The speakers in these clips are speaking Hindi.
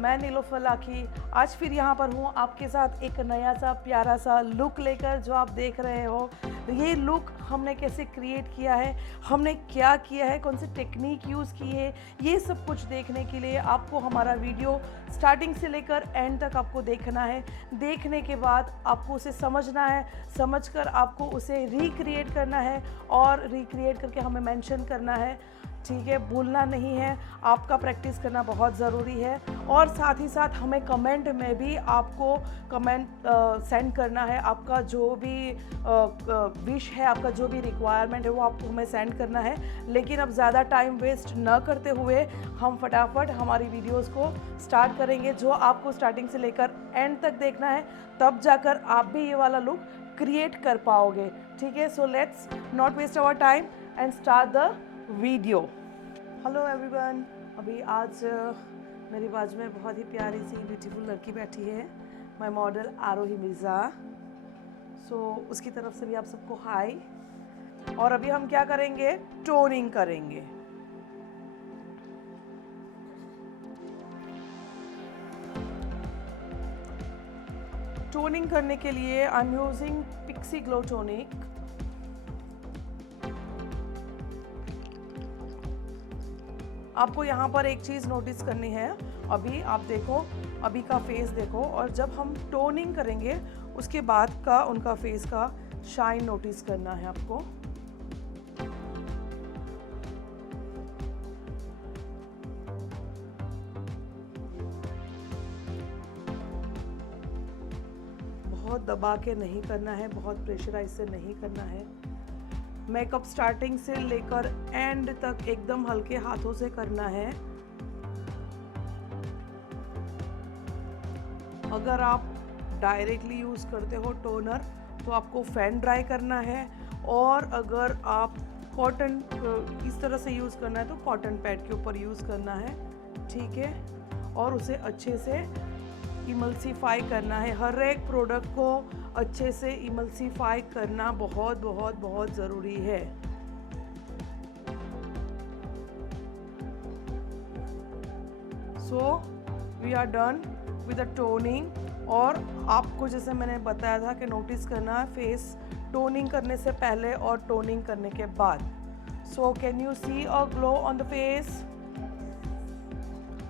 मैं नीलोफर लाखी आज फिर यहाँ पर हूँ आपके साथ एक नया सा प्यारा सा लुक लेकर। जो आप देख रहे हो ये लुक हमने कैसे क्रिएट किया है, हमने क्या किया है, कौन सी टेक्निक यूज़ की है, ये सब कुछ देखने के लिए आपको हमारा वीडियो स्टार्टिंग से लेकर एंड तक आपको देखना है। देखने के बाद आपको उसे समझना है, समझकर आपको उसे रिक्रिएट करना है और रिक्रिएट करके हमें मेंशन करना है। ठीक है, भूलना नहीं है, आपका प्रैक्टिस करना बहुत ज़रूरी है। और साथ ही साथ हमें कमेंट में भी आपको कमेंट सेंड करना है। आपका जो भी विश है, आपका जो भी रिक्वायरमेंट है वो आपको हमें सेंड करना है। लेकिन अब ज़्यादा टाइम वेस्ट न करते हुए हम फटाफट हमारी वीडियोस को स्टार्ट करेंगे, जो आपको स्टार्टिंग से लेकर एंड तक देखना है, तब जाकर आप भी ये वाला लुक क्रिएट कर पाओगे। ठीक है, so let's not waste our time and start the video. Hello everyone, अभी आज मेरी बाजू में बहुत ही प्यारी सी ब्यूटीफुल लड़की बैठी है, माय मॉडल आरोही मिर्ज़ा। सो उसकी तरफ से भी आप सबको हाय। और अभी हम क्या करेंगे, टोनिंग करेंगे। टोनिंग करने के लिए I am using Pixi Glow Tonic. आपको यहाँ पर एक चीज़ नोटिस करनी है, अभी आप देखो, अभी का फेस देखो, और जब हम टोनिंग करेंगे उसके बाद का उनका फेस का शाइन नोटिस करना है आपको। बहुत दबा के नहीं करना है, बहुत प्रेशराइज से नहीं करना है। मेकअप स्टार्टिंग से लेकर एंड तक एकदम हल्के हाथों से करना है। अगर आप डायरेक्टली यूज़ करते हो टोनर तो आपको फैन ड्राई करना है, और अगर आप कॉटन इस तरह से यूज़ करना है तो कॉटन पैड के ऊपर यूज़ करना है। ठीक है, और उसे अच्छे से इमल्सीफाई करना है। हर एक प्रोडक्ट को अच्छे से इमल्सीफाई करना बहुत बहुत बहुत ज़रूरी है। So we are done with the toning. और आपको जैसे मैंने बताया था कि नोटिस करना है फेस टोनिंग करने से पहले और टोनिंग करने के बाद। So can you see a glow on the face?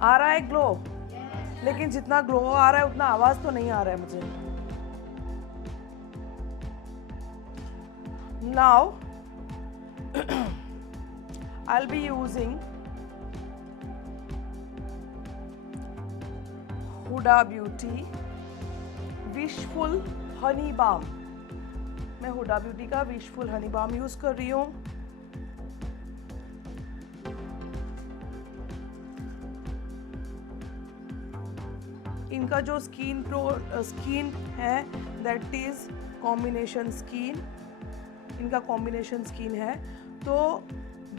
आ रहा है ग्लो, लेकिन जितना ग्लो आ रहा है उतना आवाज़ तो नहीं आ रहा है मुझे। Now I'll be using Huda Beauty Wishful Honey Balm। मैं हुडा ब्यूटी का विशफुल हनी बाम यूज़ कर रही हूँ। इनका जो स्किन है दैट इज़ कॉम्बिनेशन स्किन, इनका कॉम्बिनेशन स्किन है। तो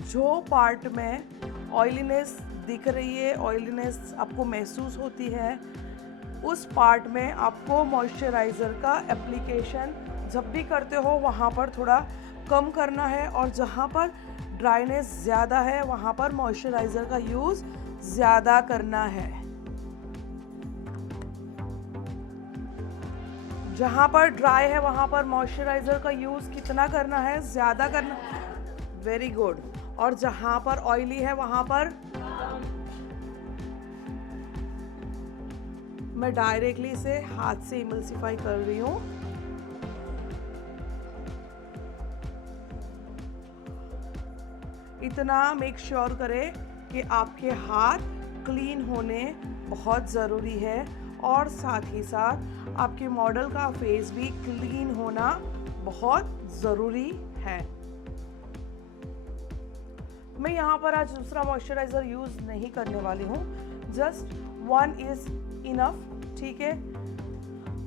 जो पार्ट में ऑयलीनेस दिख रही है, ऑयलीनेस आपको महसूस होती है, उस पार्ट में आपको मॉइस्चराइज़र का एप्लीकेशन जब भी करते हो वहाँ पर थोड़ा कम करना है, और जहाँ पर ड्राइनेस ज़्यादा है वहाँ पर मॉइस्चराइज़र का यूज़ ज़्यादा करना है। जहाँ पर ड्राई है वहाँ पर मॉइस्चराइज़र का यूज़ कितना करना है, ज़्यादा करना। Very good. और जहाँ पर ऑयली है वहाँ पर मैं डायरेक्टली से हाथ से इमल्सीफाई कर रही हूँ। इतना मेक श्योर करें कि आपके हाथ क्लीन होने बहुत ज़रूरी है, और साथ ही साथ आपके मॉडल का फेस भी क्लीन होना बहुत ज़रूरी है। मैं यहाँ पर आज दूसरा मॉइस्चराइज़र यूज़ नहीं करने वाली हूँ, जस्ट वन इज़ इनफ। ठीक है,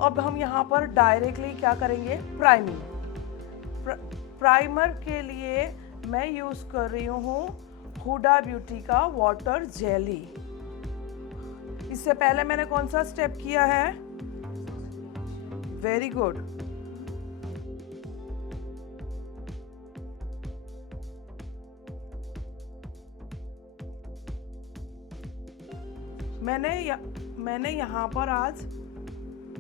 अब हम यहाँ पर डायरेक्टली क्या करेंगे, प्राइमिंग। प्राइमर के लिए मैं यूज़ कर रही हूँ हुडा ब्यूटी का वाटर जेली। इससे पहले मैंने कौन सा स्टेप किया है? Very good. मैंने यहाँ पर आज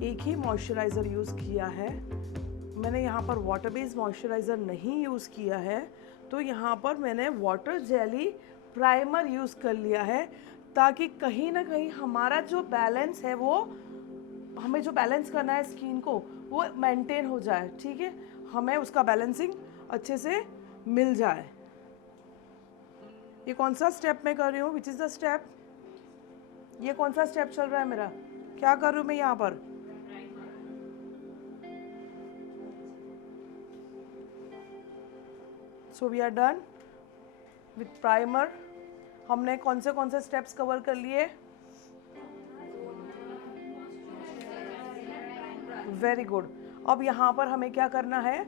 एक ही मॉइस्चराइज़र यूज़ किया है, मैंने यहाँ पर वाटर बेस्ड मॉइस्चराइज़र नहीं यूज़ किया है, तो यहाँ पर मैंने वाटर जेली प्राइमर यूज़ कर लिया है, ताकि कहीं ना कहीं हमारा जो बैलेंस है वो, हमें जो बैलेंस करना है स्किन को, वो मेंटेन हो जाए, ठीक है, हमें उसका बैलेंसिंग अच्छे से मिल जाए। ये कौन सा स्टेप मैं कर रही हूँ, विच इज़ द स्टेप, ये कौन सा स्टेप चल रहा है मेरा, क्या कर रही हूँ मैं यहाँ पर? So we are done with primer. हमने कौन से स्टेप्स कवर कर लिए? Very good. अब यहाँ पर हमें क्या करना है,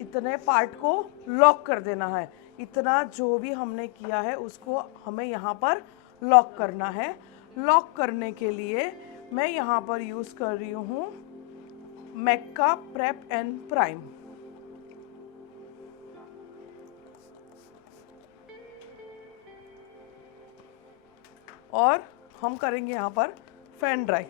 इतने पार्ट को लॉक कर देना है, इतना जो भी हमने किया है उसको हमें यहाँ पर लॉक करना है। लॉक करने के लिए मैं यहाँ पर यूज़ कर रही हूँ मैक का प्रेप एंड प्राइम। और हम करेंगे यहाँ पर फैन ड्राई।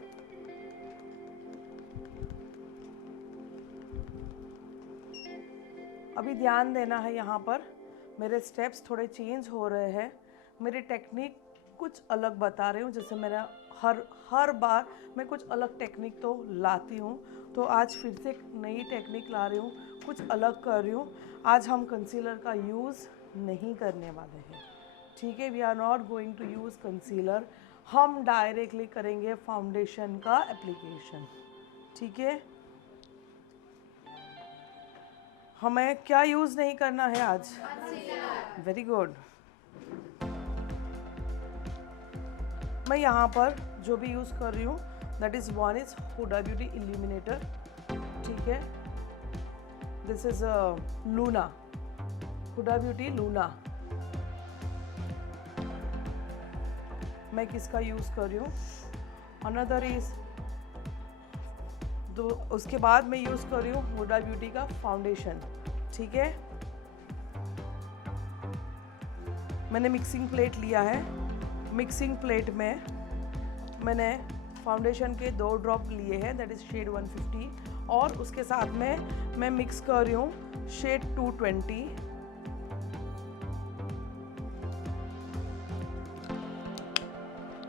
अभी ध्यान देना है, यहाँ पर मेरे स्टेप्स थोड़े चेंज हो रहे हैं, मेरी टेक्निक कुछ अलग बता रही हूँ, जैसे मेरा हर बार मैं कुछ अलग टेक्निक तो लाती हूँ, तो आज फिर से एक नई टेक्निक ला रही हूँ, कुछ अलग कर रही हूँ। आज हम कंसीलर का यूज़ नहीं करने वाले हैं, ठीक है, we are not going to use concealer, हम डायरेक्टली करेंगे फाउंडेशन का एप्लीकेशन, ठीक है। हमें क्या यूज़ नहीं करना है आज? Very good. मैं यहाँ पर जो भी यूज़ कर रही हूँ that is one is Huda Beauty illuminator, ठीक है, this is Luna, Huda Beauty Luna. मैं किसका यूज़ कर रही हूँ? अनदर इज़ दो, उसके बाद मैं यूज़ कर रही हूँ हुडा ब्यूटी का फाउंडेशन, ठीक है। मैंने मिक्सिंग प्लेट लिया है, मिक्सिंग प्लेट में मैंने फाउंडेशन के 2 ड्रॉप लिए हैं, दैट इज़ शेड 150, और उसके साथ में मैं मिक्स कर रही हूँ शेड 220।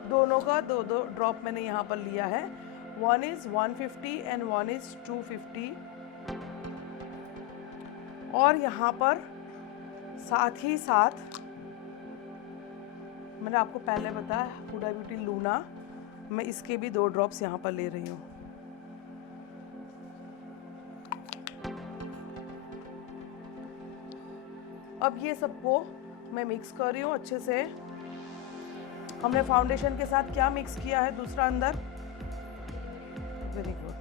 दोनों का 2-2 ड्रॉप मैंने यहाँ पर लिया है, one is 150 and one is 250। और यहाँ पर साथ ही साथ मैंने आपको पहले बताया हुडा ब्यूटी लूना, मैं इसके भी 2 ड्रॉप्स यहाँ पर ले रही हूँ। अब ये सबको मैं मिक्स कर रही हूँ अच्छे से। हमने फाउंडेशन के साथ क्या मिक्स किया है दूसरा अंदर? Very good,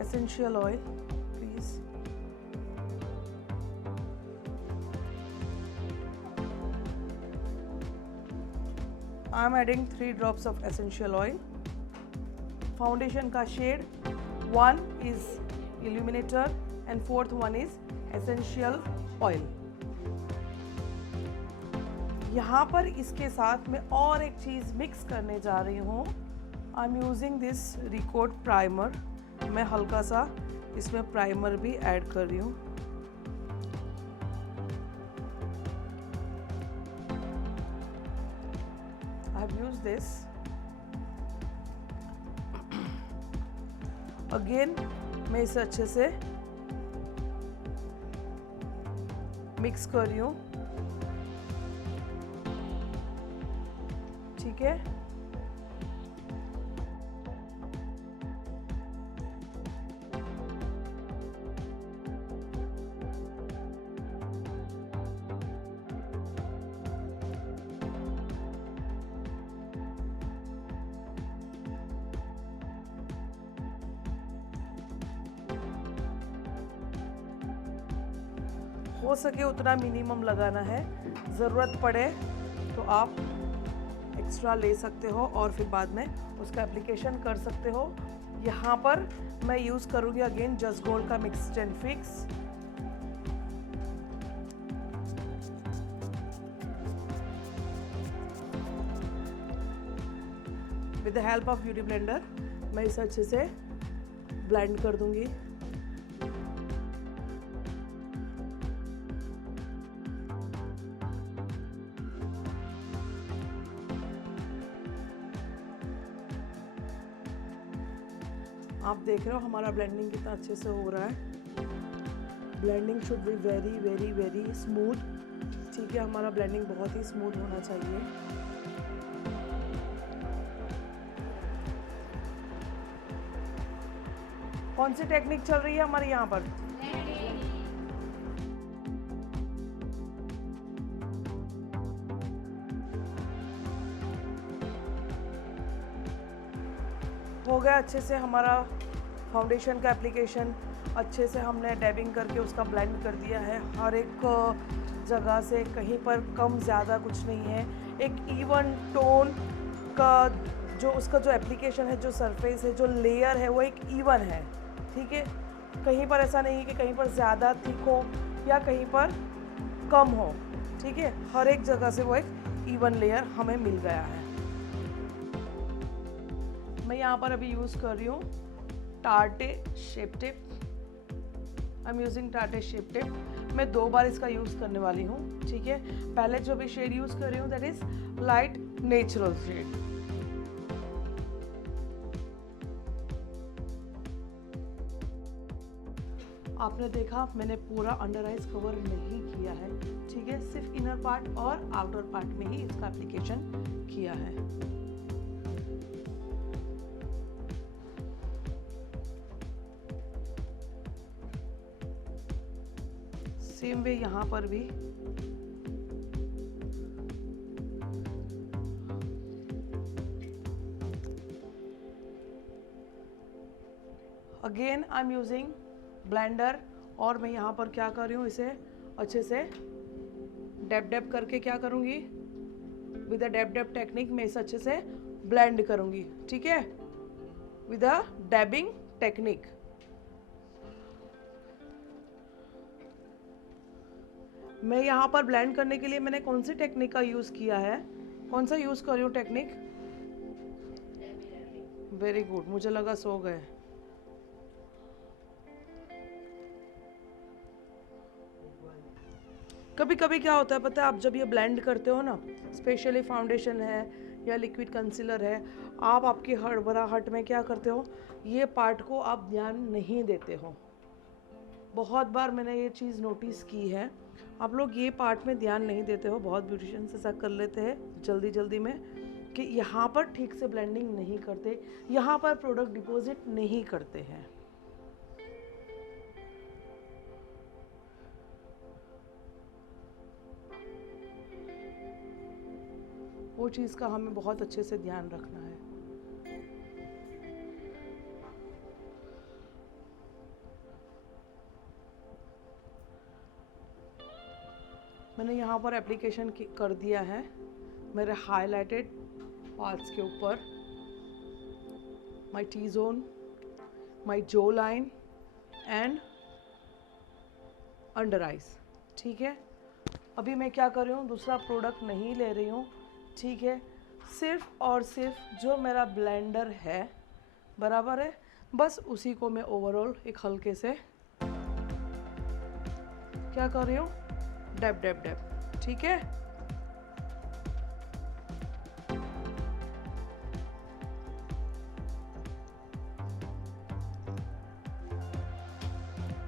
essential oil please. I am adding 3 drops of essential oil. Foundation का shade 1 is illuminator and 4th one is essential oil. यहाँ पर इसके साथ मैं और एक चीज़ मिक्स करने जा रही हूँ। I am using this Recode primer, मैं हल्का सा इसमें प्राइमर भी ऐड कर रही हूँ। I have used this again. मैं इसे अच्छे से मिक्स कर रही हूँ, ठीक है। हो सके उतना मिनिमम लगाना है, ज़रूरत पड़े तो आप एक्स्ट्रा ले सकते हो और फिर बाद में उसका एप्लीकेशन कर सकते हो। यहाँ पर मैं यूज़ करूँगी अगेन जस्ट गोल्ड का mix and fix. The help of beauty blender मैं इसे अच्छे से ब्लेंड कर दूंगी। आप देख रहे हो हमारा ब्लेंडिंग कितना अच्छे से हो रहा है। Blending should be very very very smooth. ठीक है, हमारा ब्लेंडिंग बहुत ही स्मूथ होना चाहिए। कौन सी टेक्निक चल रही है हमारे यहाँ पर? हो गया अच्छे से हमारा फाउंडेशन का एप्लीकेशन। अच्छे से हमने डैबिंग करके उसका ब्लेंड कर दिया है। हर एक जगह से कहीं पर कम ज़्यादा कुछ नहीं है। एक इवन टोन का जो उसका जो एप्लीकेशन है, जो सरफेस है, जो लेयर है, वो एक इवन है। ठीक है, कहीं पर ऐसा नहीं है कि कहीं पर ज़्यादा थिक हो या कहीं पर कम हो। ठीक है, हर एक जगह से वो एक इवन लेयर हमें मिल गया है। मैं यहाँ पर अभी यूज़ कर रही हूँ Tarte shape tip. I am using Tarte shape tip. मैं 2 बार इसका यूज़ करने वाली हूँ। ठीक है, पहले जो भी शेड यूज़ कर रही हूँ that is light natural shade. आपने देखा मैंने पूरा अंडर आइज कवर नहीं किया है। ठीक है, सिर्फ इनर पार्ट और आउटर पार्ट में ही इसका एप्लीकेशन किया है। सेम वे यहाँ पर भी again I am using blender और मैं यहाँ पर क्या कर रही हूँ, इसे अच्छे से डैब डैब करके क्या करूँगी, with a dab dab technique मैं इसे अच्छे से ब्लेंड करूँगी। ठीक है, विद अ डैबिंग टेक्निक। मैं यहाँ पर ब्लेंड करने के लिए मैंने कौन सी टेक्निक का यूज़ किया है, कौन सा यूज़ कर रही हूँ टेक्निक? वेरी गुड, मुझे लगा सो गए। कभी कभी क्या होता है पता है, आप जब ये ब्लेंड करते हो ना, स्पेशली फाउंडेशन है या लिक्विड कंसीलर है, आप आपकी हड़बड़ाहट में क्या करते हो, ये पार्ट को आप ध्यान नहीं देते हो। बहुत बार मैंने ये चीज़ नोटिस की है, आप लोग ये पार्ट में ध्यान नहीं देते हो। बहुत ब्यूटिशियंस ऐसा कर लेते हैं जल्दी जल्दी में कि यहाँ पर ठीक से ब्लेंडिंग नहीं करते, यहाँ पर प्रोडक्ट डिपॉजिट नहीं करते हैं। वो चीज़ का हमें बहुत अच्छे से ध्यान रखना है। मैंने यहाँ पर एप्लीकेशन कर दिया है मेरे हाईलाइटेड पार्ट्स के ऊपर, माय टी जोन, माय जो लाइन एंड अंडर आइज। ठीक है, अभी मैं क्या कर रही हूँ, दूसरा प्रोडक्ट नहीं ले रही हूँ। ठीक है, सिर्फ और सिर्फ जो मेरा ब्लेंडर है बराबर है, बस उसी को मैं ओवरऑल एक हल्के से क्या कर रही हूँ, डैब डैब डैब। ठीक है,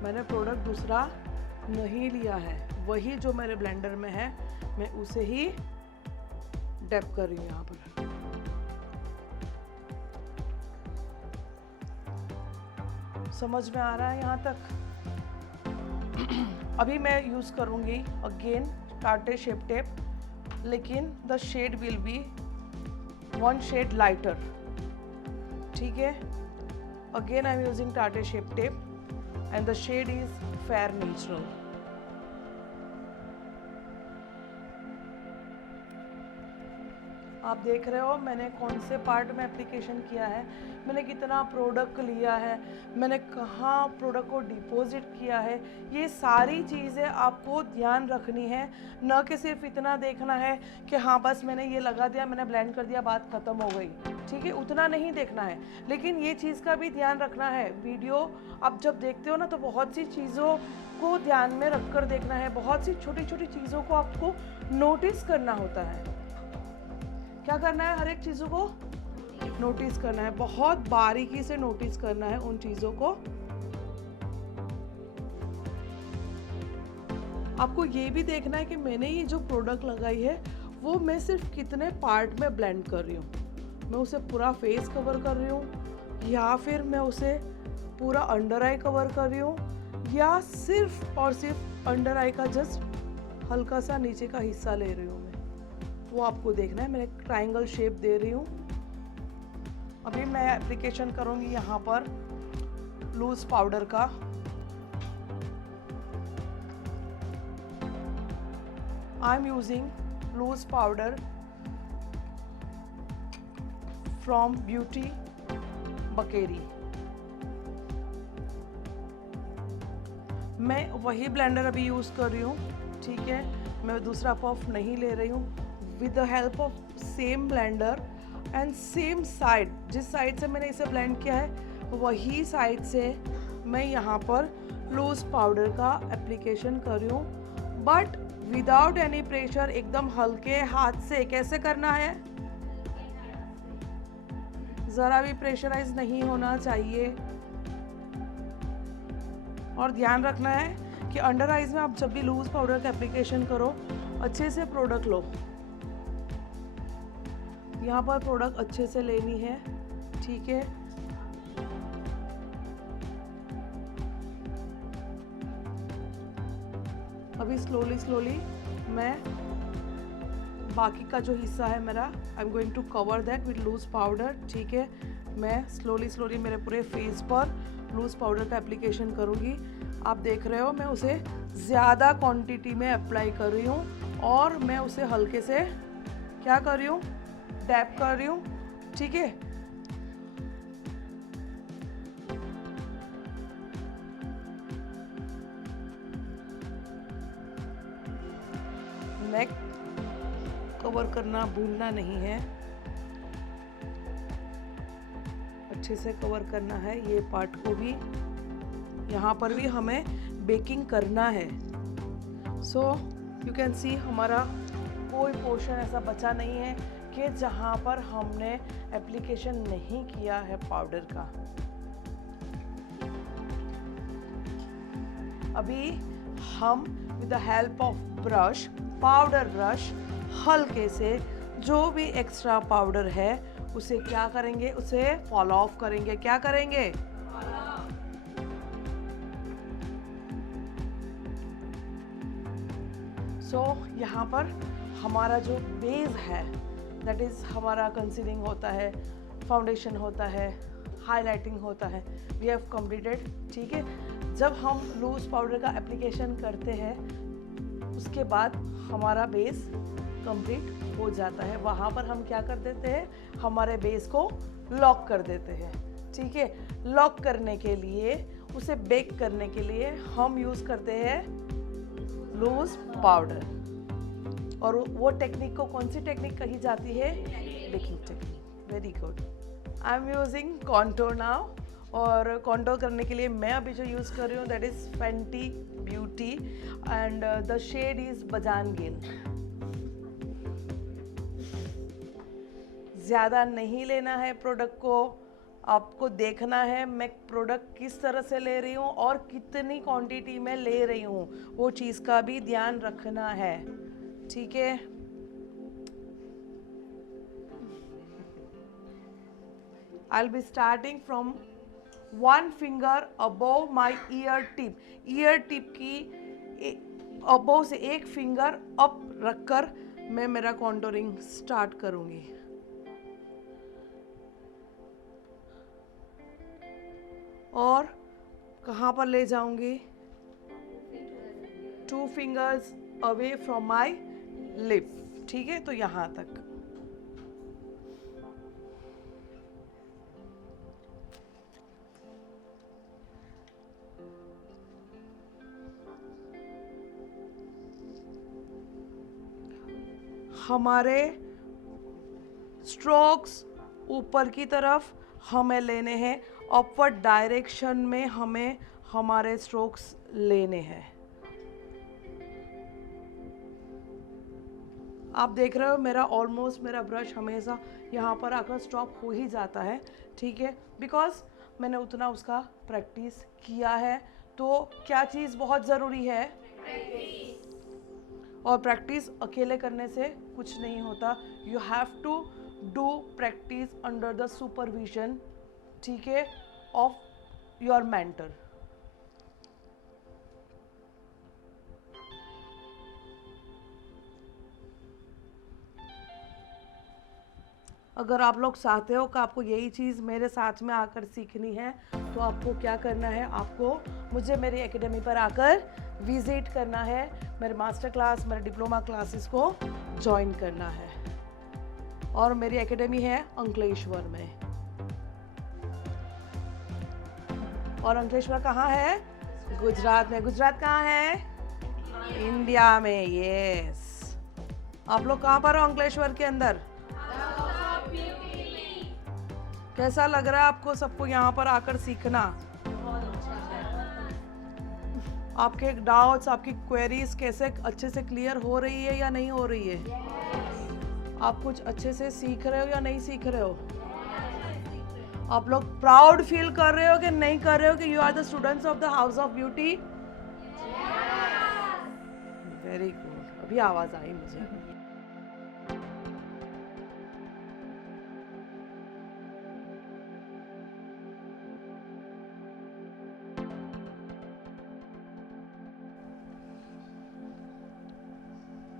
मैंने प्रोडक्ट दूसरा नहीं लिया है, वही जो मेरे ब्लेंडर में है मैं उसे ही डैब कर रही हूँ यहाँ पर। समझ में आ रहा है यहाँ तक? अभी मैं यूज़ करूँगी अगेन टार्टे शेप टेप, लेकिन the shade will be 1 shade lighter. ठीक है, again I am using Tarte shape tape and the shade is fair natural. आप देख रहे हो मैंने कौन से पार्ट में एप्लीकेशन किया है, मैंने कितना प्रोडक्ट लिया है, मैंने कहाँ प्रोडक्ट को डिपॉजिट किया है। ये सारी चीज़ें आपको ध्यान रखनी है, न कि सिर्फ इतना देखना है कि हाँ बस मैंने ये लगा दिया, मैंने ब्लेंड कर दिया, बात ख़त्म हो गई। ठीक है, उतना नहीं देखना है। लेकिन ये चीज़ का भी ध्यान रखना है, वीडियो आप जब देखते हो ना तो बहुत सी चीज़ों को ध्यान में रख कर देखना है, बहुत सी छोटी छोटी चीज़ों को आपको नोटिस करना होता है। क्या करना है? हर एक चीज़ों को नोटिस करना है, बहुत बारीकी से नोटिस करना है उन चीज़ों को। आपको ये भी देखना है कि मैंने ये जो प्रोडक्ट लगाई है वो मैं सिर्फ कितने पार्ट में ब्लेंड कर रही हूँ। मैं उसे पूरा फेस कवर कर रही हूँ, या फिर मैं उसे पूरा अंडर आई कवर कर रही हूँ, या सिर्फ और सिर्फ अंडर आई का जस्ट हल्का सा नीचे का हिस्सा ले रही हूँ मैं। वो आपको देखना है। मैं एक ट्रायंगल शेप दे रही हूँ। अभी मैं एप्लीकेशन करूँगी यहाँ पर लूज पाउडर का। I am using loose powder from Beauty Bakerie. मैं वही ब्लेंडर अभी यूज़ कर रही हूँ, ठीक है। मैं दूसरा पफ नहीं ले रही हूँ। With the help of same blender and same side, जिस साइड से मैंने इसे ब्लेंड किया है वही साइड से मैं यहाँ पर लूज पाउडर का एप्लीकेशन कर रही हूँ, बट विदाउट एनी प्रेशर, एकदम हल्के हाथ से। कैसे करना है? ज़रा भी प्रेशराइज नहीं होना चाहिए। और ध्यान रखना है कि अंडर आइज में आप जब भी लूज पाउडर का एप्लीकेशन करो, अच्छे से प्रोडक्ट लो। यहाँ पर प्रोडक्ट अच्छे से लेनी है, ठीक है। अभी स्लोली स्लोली मैं बाकी का जो हिस्सा है मेरा, I am going to cover that with loose powder, ठीक है। मैं स्लोली स्लोली मेरे पूरे फेस पर लूज पाउडर का एप्लीकेशन करूँगी। आप देख रहे हो मैं उसे ज़्यादा क्वांटिटी में अप्लाई कर रही हूँ, और मैं उसे हल्के से क्या कर रही हूँ, डैप कर रही हूँ, ठीक है। नेक कवर करना भूलना नहीं है, अच्छे से कवर करना है ये पार्ट को भी। यहाँ पर भी हमें बेकिंग करना है। सो यू कैन सी हमारा कोई पोर्शन ऐसा बचा नहीं है कि जहाँ पर हमने एप्लीकेशन नहीं किया है पाउडर का। अभी हम with the help of brush, powder brush, हल्के से जो भी एक्स्ट्रा पाउडर है उसे क्या करेंगे, उसे फॉल ऑफ करेंगे। क्या करेंगे? सो यहाँ पर हमारा जो बेस है, दैट इज़ हमारा कंसीलिंग होता है, फाउंडेशन होता है, हाइलाइटिंग होता है, वी हैव कंप्लीटेड, ठीक है। जब हम लूज पाउडर का एप्लीकेशन करते हैं उसके बाद हमारा बेस कंप्लीट हो जाता है। वहाँ पर हम क्या कर देते हैं, हमारे बेस को लॉक कर देते हैं, ठीक है। लॉक करने के लिए, उसे बेक करने के लिए हम यूज़ करते हैं लूज पाउडर। और वो टेक्निक को कौन सी टेक्निक कही जाती है? Baking technique. Very good. I am using contour now, और कॉन्टोर करने के लिए मैं अभी जो यूज़ कर रही हूँ that is Fenty Beauty and the shade is बजानगिन। ज़्यादा नहीं लेना है प्रोडक्ट को, आपको देखना है मैं प्रोडक्ट किस तरह से ले रही हूँ और कितनी क्वांटिटी में ले रही हूँ, वो चीज़ का भी ध्यान रखना है, ठीक है। I'll be starting from one finger above my ear tip. Year tip की अबव से एक फिंगर अप रखकर मैं मेरा कॉन्टोरिंग स्टार्ट करूँगी। और कहाँ पर ले जाऊंगी? 2 fingers away from my lip, ठीक है। तो यहाँ तक। हमारे स्ट्रोक्स ऊपर की तरफ हमें लेने हैं, अपवर्ड डायरेक्शन में हमें हमारे स्ट्रोक्स लेने हैं। आप देख रहे हो मेरा ऑलमोस्ट मेरा ब्रश हमेशा यहाँ पर आकर स्टॉप हो ही जाता है, ठीक है, बिकॉज मैंने उतना उसका प्रैक्टिस किया है। तो क्या चीज़ बहुत ज़रूरी है? प्रैक्टिस। और प्रैक्टिस अकेले करने से कुछ नहीं होता, you have to do practice under the supervision, ठीक है, ऑफ योर मेंटर। अगर आप लोग चाहते हो कि आपको यही चीज़ मेरे साथ में आकर सीखनी है तो आपको क्या करना है, आपको मुझे मेरी एकेडमी पर आकर विजिट करना है, मेरे मास्टर क्लास, मेरे डिप्लोमा क्लासेस को ज्वाइन करना है। और मेरी एकेडमी है अंकलेश्वर में। और अंकलेश्वर कहाँ है? गुजरात में। गुजरात कहाँ है? इंडिया में। यस। आप लोग कहाँ पर हो अंकलेश्वर के अंदर? कैसा लग रहा है आपको सबको यहाँ पर आकर सीखना? आपके डाउट्स, आपकी क्वेरीज कैसे अच्छे से क्लियर हो रही है या नहीं हो रही है? आप कुछ अच्छे से सीख रहे हो या नहीं सीख रहे हो? आप लोग प्राउड फील कर रहे हो कि नहीं कर रहे हो कि you are the students of the house of beauty? Very good. अभी आवाज आई मुझे।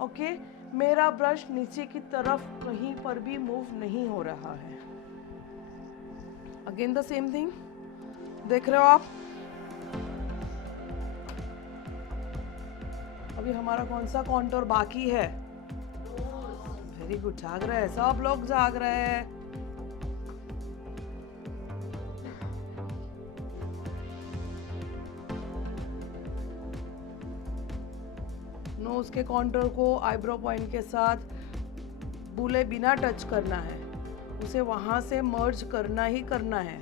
ओके, मेरा ब्रश नीचे की तरफ कहीं पर भी मूव नहीं हो रहा है। अगेन द सेम थिंग, देख रहे हो आप? अभी हमारा कौन सा कॉन्टूर बाकी है? वेरी गुड, जाग रहे हैं सब लोग, जाग रहे हैं। नोज के कॉन्टूर को आईब्रो पॉइंट के साथ भूले बिना टच करना है, उसे वहां से मर्ज करना ही करना है।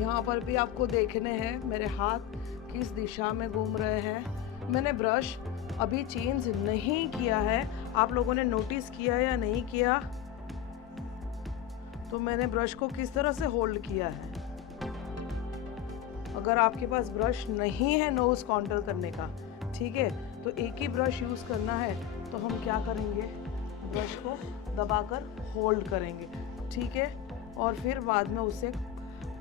यहाँ पर भी आपको देखने हैं मेरे हाथ किस दिशा में घूम रहे हैं। मैंने ब्रश अभी चेंज नहीं किया है, आप लोगों ने नोटिस किया या नहीं किया? तो मैंने ब्रश को किस तरह से होल्ड किया है। अगर आपके पास ब्रश नहीं है नोज कॉन्टूर करने का, ठीक है, तो एक ही ब्रश यूज करना है, तो हम क्या करेंगे, ब्रश को दबाकर होल्ड करेंगे, ठीक है, और फिर बाद में उसे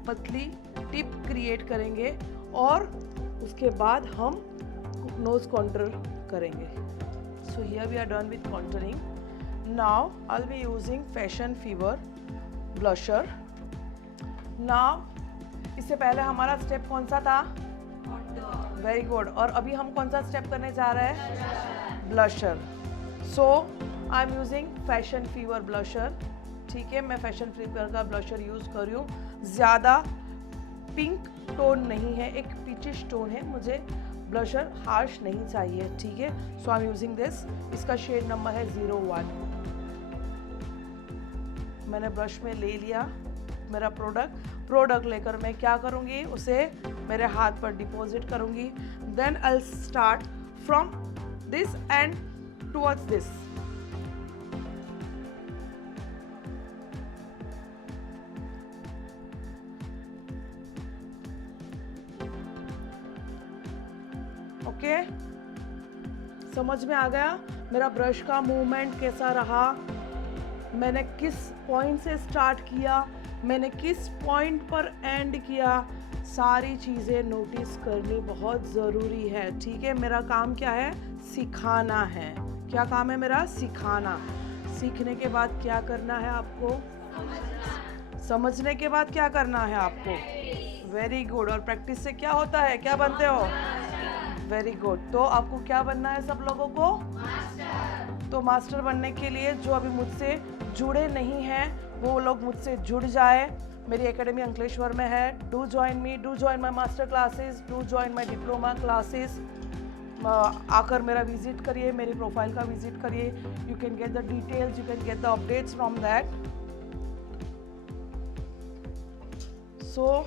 पतली टिप क्रिएट करेंगे और उसके बाद हम नोज कॉन्टूर करेंगे। So here we are done with contouring. Now I'll be using Fashion Fever blusher. Now इससे पहले हमारा स्टेप कौन सा था? Very good. और अभी हम कौन सा स्टेप करने जा रहे हैं? Blusher. So I am using fashion fever blusher, ठीक है, मैं फैशन फीवर का ब्लशर यूज कर रही हूँ। ज़्यादा पिंक टोन नहीं है, एक पीचिश टोन है, मुझे ब्लशर हार्श नहीं चाहिए, ठीक है। सो आई एम यूजिंग दिस, इसका शेड नंबर है 01। मैंने ब्रश में ले लिया मेरा प्रोडक्ट लेकर मैं क्या करूँगी, उसे मेरे हाथ पर डिपॉजिट करूँगी। Then I will start from this end towards this. Okay, समझ में आ गया मेरा ब्रश का मूवमेंट कैसा रहा, मैंने किस पॉइंट से स्टार्ट किया, मैंने किस पॉइंट पर एंड किया, सारी चीज़ें नोटिस करनी बहुत ज़रूरी है, ठीक है। मेरा काम क्या है? सिखाना है। क्या काम है मेरा? सिखाना। सीखने के बाद क्या करना है आपको? समझने के बाद क्या करना है आपको? Very good. और प्रैक्टिस से क्या होता है? क्या बनते हो? Very good. तो आपको क्या बनना है सब लोगों को? मास्टर। तो मास्टर बनने के लिए जो अभी मुझसे जुड़े नहीं हैं वो लोग मुझसे जुड़ जाए, मेरी एकेडमी अंकलेश्वर में है. Do join me, do join my master classes, do join my diploma classes. आकर मेरा विजिट करिए, मेरी प्रोफाइल का विजिट करिए. You can get the details, you can get the updates from that. So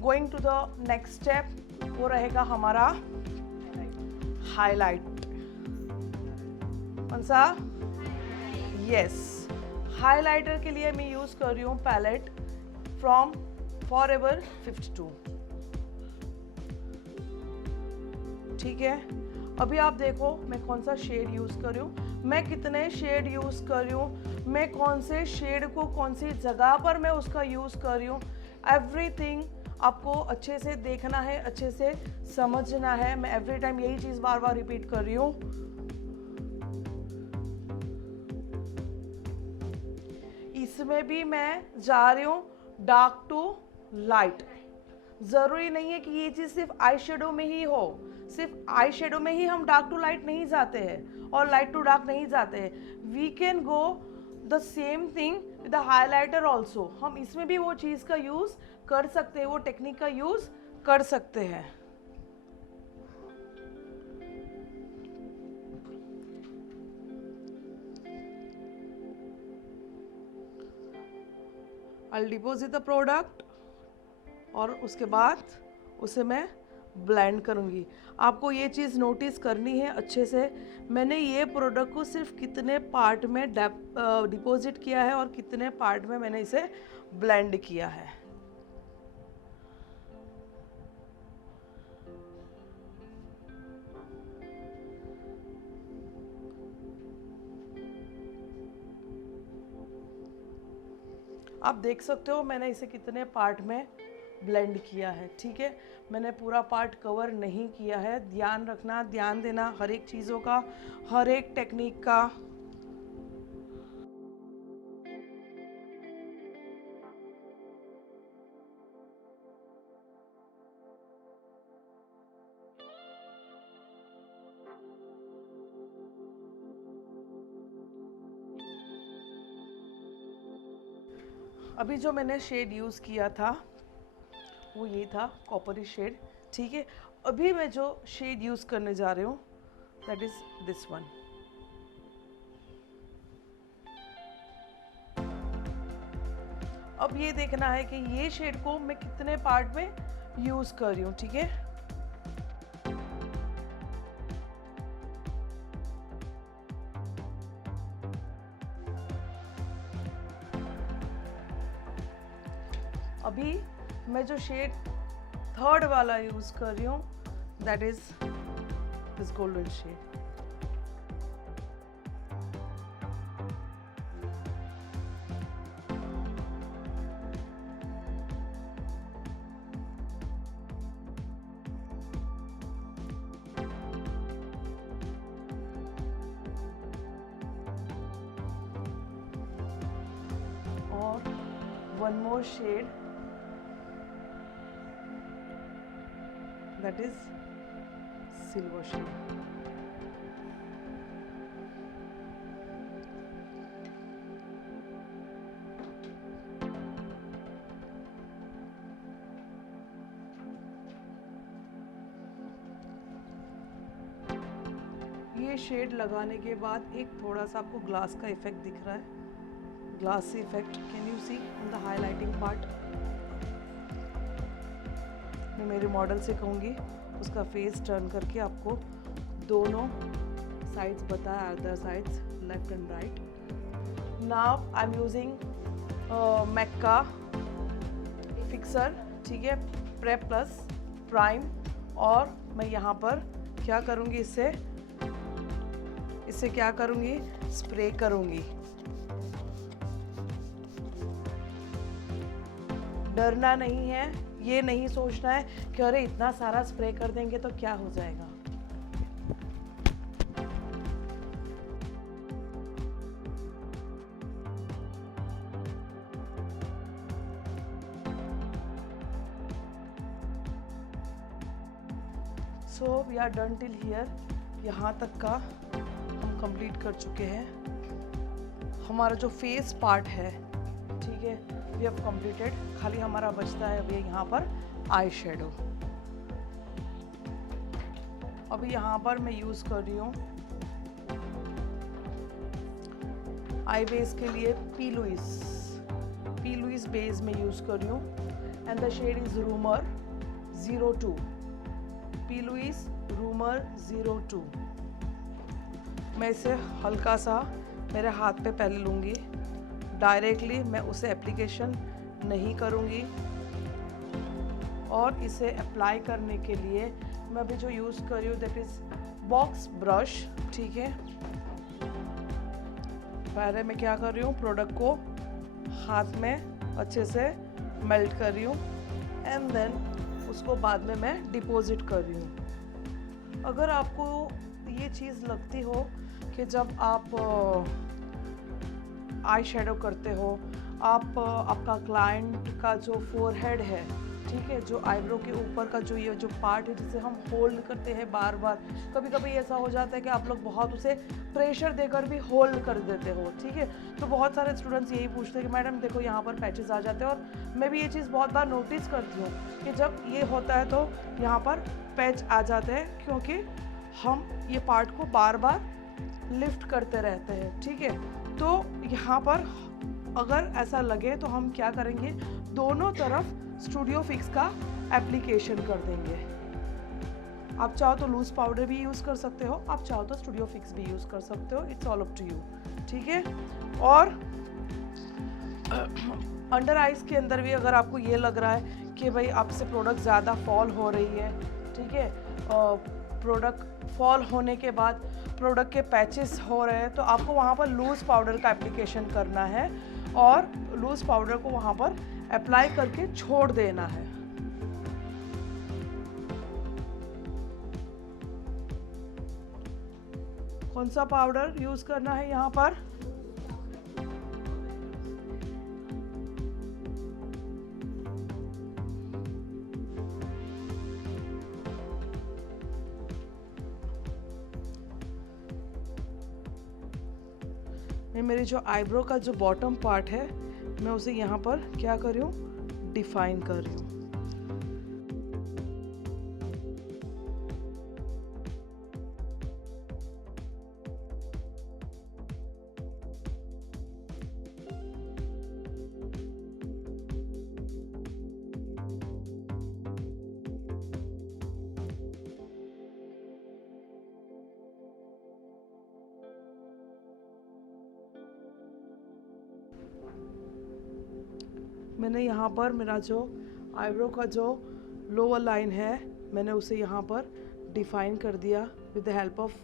going to the next step, वो रहेगा हमारा हाईलाइट. कौन सा? यस, हाइलाइटर के लिए मैं यूज कर रही हूँ पैलेट फ्रॉम फॉरएवर 52. ठीक है, अभी आप देखो मैं कौन सा शेड यूज कर रही हूँ, मैं कितने शेड यूज कर रही हूँ, मैं कौन से शेड को कौन सी जगह पर मैं उसका यूज कर रही हूँ. एवरीथिंग आपको अच्छे से देखना है, अच्छे से समझना है. मैं एवरी टाइम यही चीज बार बार रिपीट कर रही हूँ. इसमें भी मैं जा रही हूँ डार्क टू लाइट. जरूरी नहीं है कि ये चीज सिर्फ आई शेडो में ही हो. सिर्फ आई शेडो में ही हम डार्क टू लाइट नहीं जाते हैं और लाइट टू डार्क नहीं जाते हैं. We can go the same thing with the highlighter also. हम इसमें भी वो चीज का यूज कर सकते हैं, वो टेक्निक का यूज कर सकते हैं. I'll deposit the product और उसके बाद उसे मैं ब्लेंड करूँगी. आपको ये चीज़ नोटिस करनी है अच्छे से, मैंने ये प्रोडक्ट को सिर्फ कितने पार्ट में डिपॉजिट किया है और कितने पार्ट में मैंने इसे ब्लेंड किया है. आप देख सकते हो मैंने इसे कितने पार्ट में ब्लेंड किया है. ठीक है, मैंने पूरा पार्ट कवर नहीं किया है. ध्यान रखना, ध्यान देना हर एक चीज़ों का, हर एक टेक्निक का. अभी जो मैंने शेड यूज़ किया था वो ये था कॉपरी शेड. ठीक है, अभी मैं जो शेड यूज़ करने जा रही हूँ दैट इज दिस वन. अब ये देखना है कि ये शेड को मैं कितने पार्ट में यूज़ कर रही हूँ. ठीक है, अभी मैं जो शेड थर्ड वाला यूज कर रही हूँ that is this golden shade. और one more shade that is silver shade. ये शेड लगाने के बाद एक थोड़ा सा आपको ग्लास का इफेक्ट दिख रहा है. Glass effect can you see in the highlighting part. मैं मेरे मॉडल से कहूँगी उसका फेस टर्न करके आपको दोनों साइड्स बताया, other sides left and right. Now I am using MAC का फिक्सर. ठीक है, प्रेप प्लस प्राइम. और मैं यहाँ पर क्या करूँगी, इससे क्या करूँगी, स्प्रे करूँगी. डरना नहीं है, ये नहीं सोचना है कि अरे इतना सारा स्प्रे कर देंगे तो क्या हो जाएगा. So we are done till here. यहाँ तक का हम कंप्लीट कर चुके हैं. हमारा जो फेस पार्ट है, ठीक है, वी हैव कंप्लीटेड। खाली हमारा बचता है अभी यहाँ पर आई शेडो। अभी यहाँ पर मैं यूज़ कर रही हूँ आई बेस के लिए पी लुइस बेस में यूज़ कर रही हूँ and the shade is rumour 02। P Louise rumour 02। मैं इसे हल्का सा मेरे हाथ पे पहले लूँगी, डायरेक्टली मैं उसे एप्लीकेशन नहीं करूँगी। और इसे अप्लाई करने के लिए मैं अभी जो यूज़ कर रही हूँ दैट इज़ बॉक्स ब्रश, ठीक है। पहले मैं क्या कर रही हूँ, प्रोडक्ट को हाथ में अच्छे से मेल्ट कर रही हूँ एंड देन उसको बाद में मैं डिपॉजिट कर रही हूँ। अगर आपको ये चीज़ लगती हो कि जब आप आई शेडो करते हो, आप आपका क्लाइंट का जो फोरहेड है, ठीक है, जो आईब्रो के ऊपर का जो ये जो पार्ट है जिसे हम होल्ड करते हैं बार बार, कभी कभी ऐसा हो जाता है कि आप लोग बहुत उसे प्रेशर देकर भी होल्ड कर देते हो, ठीक है। तो बहुत सारे स्टूडेंट्स यही पूछते हैं कि मैडम देखो यहाँ पर पैचेस आ जाते हैं, और मैं भी ये चीज़ बहुत बार नोटिस करती हूँ कि जब ये होता है तो यहाँ पर पैच आ जाते हैं, क्योंकि हम ये पार्ट को बार बार लिफ्ट करते रहते हैं, ठीक है। तो यहाँ पर अगर ऐसा लगे तो हम क्या करेंगे, दोनों तरफ स्टूडियो फिक्स का एप्लीकेशन कर देंगे। आप चाहो तो लूज पाउडर भी यूज़ कर सकते हो, आप चाहो तो स्टूडियो फिक्स भी यूज़ कर सकते हो, it's all up to you, ठीक है। और अंडर आइज के अंदर भी अगर आपको ये लग रहा है कि भाई आपसे प्रोडक्ट ज़्यादा फॉल हो रही है, ठीक है, प्रोडक्ट फॉल होने के बाद प्रोडक्ट के पैचेस हो रहे हैं, तो आपको वहाँ पर लूज़ पाउडर का एप्लीकेशन करना है और लूज़ पाउडर को वहाँ पर अप्लाई करके छोड़ देना है। कौन सा पाउडर यूज़ करना है यहाँ पर, मेरी जो आईब्रो का जो बॉटम पार्ट है मैं उसे यहाँ पर क्या कर रही हूँ, डिफाइन कर रही हूँ। मैंने यहाँ पर मेरा जो आईब्रो का जो लोअर लाइन है मैंने उसे यहाँ पर डिफाइन कर दिया with the help of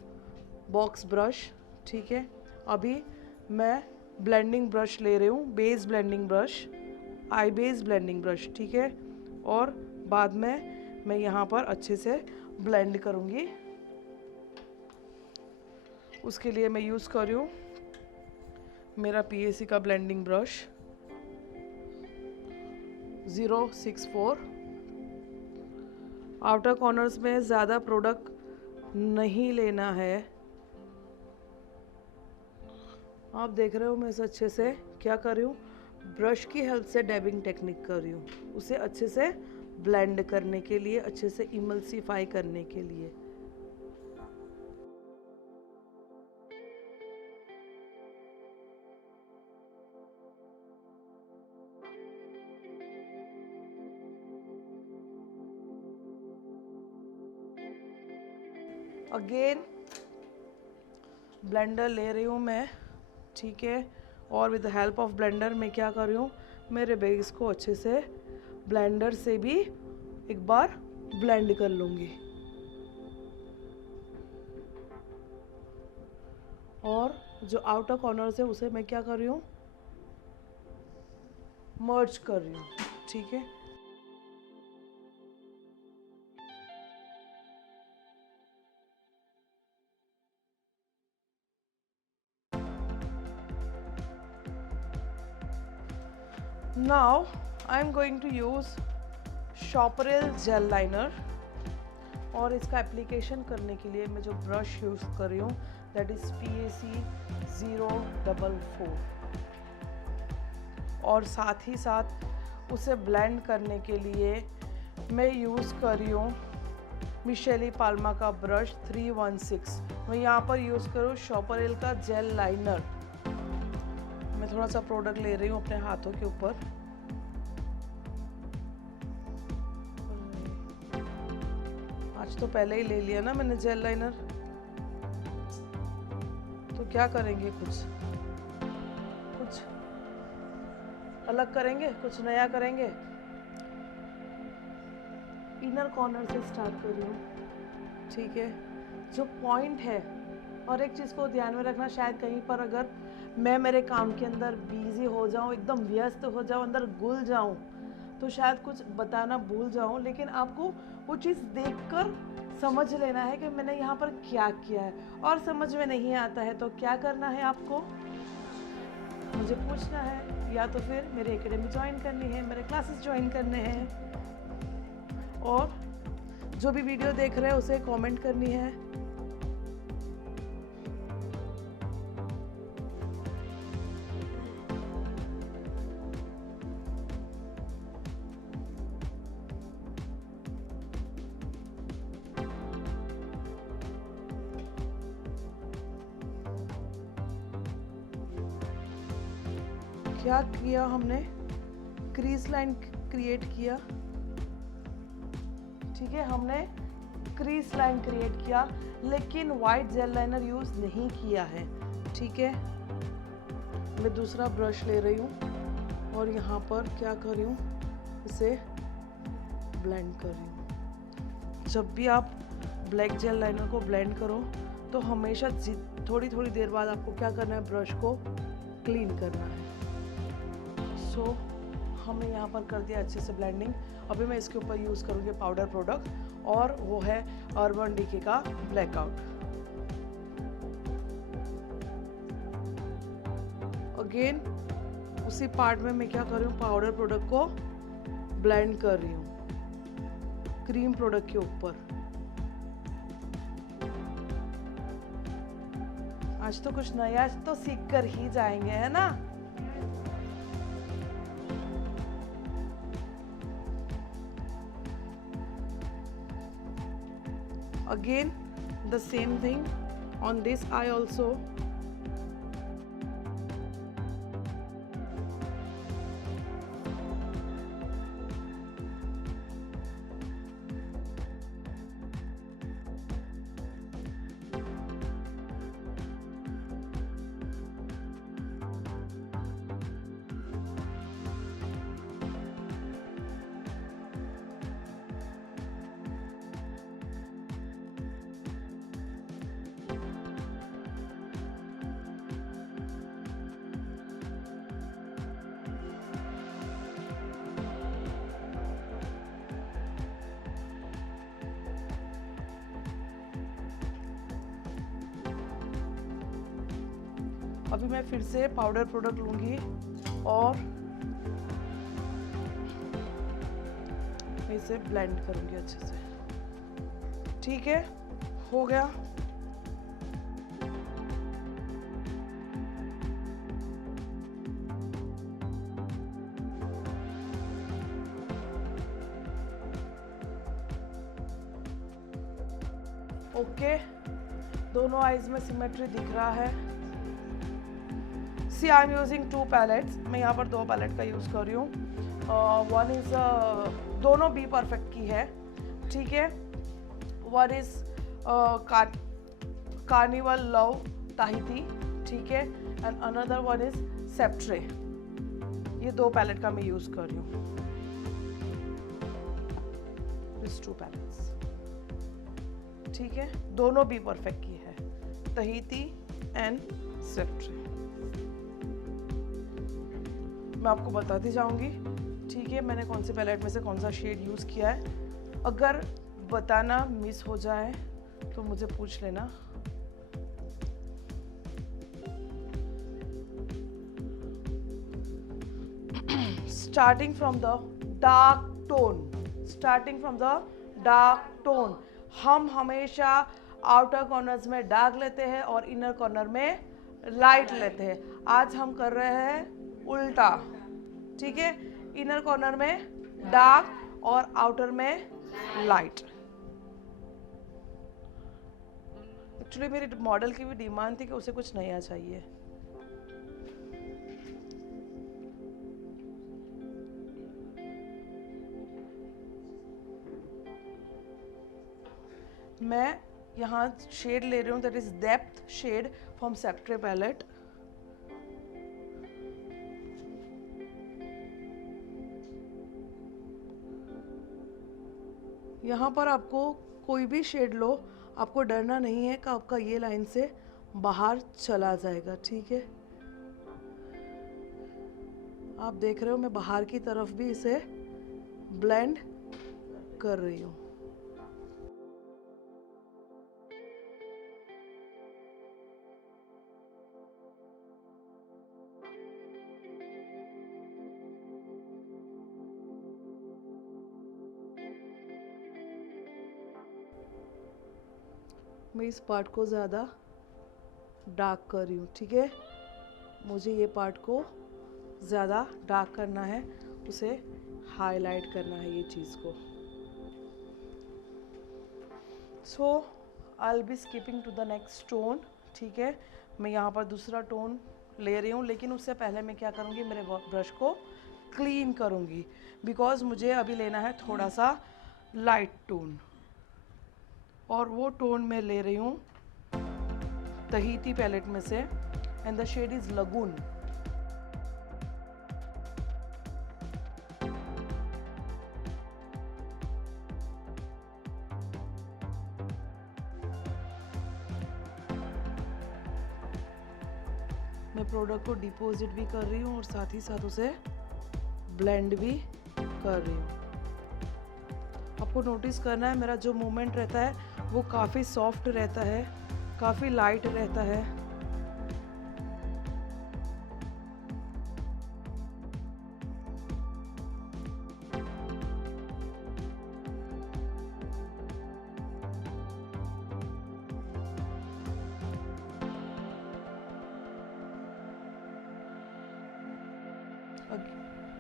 box brush, ठीक है। अभी मैं ब्लेंडिंग ब्रश ले रही हूँ, बेस ब्लेंडिंग ब्रश, आई बेस ब्लेंडिंग ब्रश, ठीक है। और बाद में मैं यहाँ पर अच्छे से ब्लेंड करूँगी। उसके लिए मैं यूज़ कर रही हूँ मेरा PAC का ब्लेंडिंग ब्रश 064। आउटर कॉर्नर्स में ज़्यादा प्रोडक्ट नहीं लेना है। आप देख रहे हो मैं इसे अच्छे से क्या कर रही हूँ, ब्रश की हेल्प से डैबिंग टेक्निक कर रही हूँ, उसे अच्छे से ब्लेंड करने के लिए, अच्छे से इमल्सिफाई करने के लिए। अगेन ब्लेंडर ले रही हूँ मैं, ठीक है। और with the help of blender मैं क्या कर रही हूँ, मेरे बेस को अच्छे से ब्लेंडर से भी एक बार ब्लेंड कर लूँगी। और जो आउटर कॉर्नर है उसे मैं क्या कर रही हूँ, मर्ज कर रही हूँ, ठीक है। Now I am going to use Shopperel jail liner, और इसका एप्लीकेशन करने के लिए मैं जो ब्रश यूज़ कर रही हूँ दैट इज़ PAC 044। और साथ ही साथ उसे ब्लेंड करने के लिए मैं यूज़ कर रही हूँ मिशेली पाल्मा का ब्रश 316। मैं यहाँ पर यूज़ करूँ शॉपरेल का जेल लाइनर। मैं थोड़ा सा प्रोडक्ट ले रही हूँ अपने हाथों के ऊपर। आज तो पहले ही ले लिया ना मैंने जेल लाइनर, तो क्या करेंगे, कुछ अलग करेंगे, कुछ नया करेंगे। इनर कॉर्नर से स्टार्ट कर रही हूँ, ठीक है, जो पॉइंट है। और एक चीज़ को ध्यान में रखना, शायद कहीं पर अगर मैं मेरे काम के अंदर बिजी हो जाऊँ, एकदम व्यस्त हो जाऊँ, अंदर घुल जाऊँ, तो शायद कुछ बताना भूल जाऊँ, लेकिन आपको वो चीज़ देखकर समझ लेना है कि मैंने यहाँ पर क्या किया है। और समझ में नहीं आता है तो क्या करना है, आपको मुझे पूछना है, या तो फिर मेरे एकेडमी ज्वाइन करनी है, मेरे क्लासेस ज्वाइन करने हैं, और जो भी वीडियो देख रहे हैं उसे कमेंट करनी है। क्या किया हमने, क्रीज लाइन क्रिएट किया, ठीक है, हमने क्रीज लाइन क्रिएट किया, लेकिन वाइट जेल लाइनर यूज नहीं किया है, ठीक है। मैं दूसरा ब्रश ले रही हूँ और यहाँ पर क्या कर रही हूँ, इसे ब्लेंड कर रही हूँ। जब भी आप ब्लैक जेल लाइनर को ब्लेंड करो तो हमेशा थोड़ी थोड़ी देर बाद आपको क्या करना है, ब्रश को क्लीन करना है। सो हमने यहाँ पर कर दिया अच्छे से ब्लेंडिंग। अभी मैं इसके ऊपर यूज़ करूँगी पाउडर प्रोडक्ट, और वो है अर्बन डिके का ब्लैकआउट। अगेन उसी पार्ट में मैं क्या कर रही हूँ, पाउडर प्रोडक्ट को ब्लेंड कर रही हूँ क्रीम प्रोडक्ट के ऊपर। आज तो कुछ नया तो सीख कर ही जाएंगे, है ना। Again the same thing on this eye also. अभी मैं फिर से पाउडर प्रोडक्ट लूँगी और इसे ब्लेंड करूँगी अच्छे से, ठीक है, हो गया। ओके, दोनों आईज में सिमेट्री दिख रहा है। सी आई एम यूजिंग 2 पैलेट्स। मैं यहाँ पर 2 पैलेट का यूज़ कर रही हूँ। वन इज़ दोनों बी परफेक्ट की है, ठीक है। One is carnival love Tahiti, ठीक है, एंड अनदर वन इज़ सेप्ट्रे। ये 2 पैलेट का मैं यूज़ कर रही हूँ, इस 2 पैलेट्स, ठीक है। दोनों बी परफेक्ट की है, ताहिती एंड सेप्ट्रे। मैं आपको बताती जाऊंगी, ठीक है, मैंने कौन से पैलेट में से कौन सा शेड यूज़ किया है। अगर बताना मिस हो जाए तो मुझे पूछ लेना। Starting from the dark tone, starting from the dark tone, हम हमेशा आउटर कॉर्नर्स में डार्क लेते हैं और इनर कॉर्नर में लाइट लेते हैं। आज हम कर रहे हैं उल्टा, ठीक है। इनर कॉर्नर में डार्क और आउटर में लाइट। एक्चुअली मेरी मॉडल की भी डिमांड थी कि उसे कुछ नया चाहिए। मैं यहाँ शेड ले रही हूँ, that is depth shade from Sceptre palette. यहाँ पर आपको कोई भी शेड लो, आपको डरना नहीं है कि आपका ये लाइन से बाहर चला जाएगा, ठीक है। आप देख रहे हो मैं बाहर की तरफ भी इसे ब्लेंड कर रही हूँ। मैं इस पार्ट को ज़्यादा डार्क कर रही हूँ, ठीक है। मुझे ये पार्ट को ज़्यादा डार्क करना है, उसे हाईलाइट करना है ये चीज़ को। So I will be skipping to the next tone, ठीक है। मैं यहाँ पर दूसरा टोन ले रही हूँ, लेकिन उससे पहले मैं क्या करूँगी, मेरे ब्रश को क्लीन करूँगी, बिकॉज मुझे अभी लेना है थोड़ा सा लाइट टोन। और वो टोन मैं ले रही हूँ तहीती पैलेट में से, and the shade is lagoon. मैं प्रोडक्ट को डिपॉजिट भी कर रही हूँ और साथ ही साथ उसे ब्लेंड भी कर रही हूँ। आपको नोटिस करना है मेरा जो मूवमेंट रहता है वो काफ़ी सॉफ्ट रहता है, काफ़ी लाइट रहता है।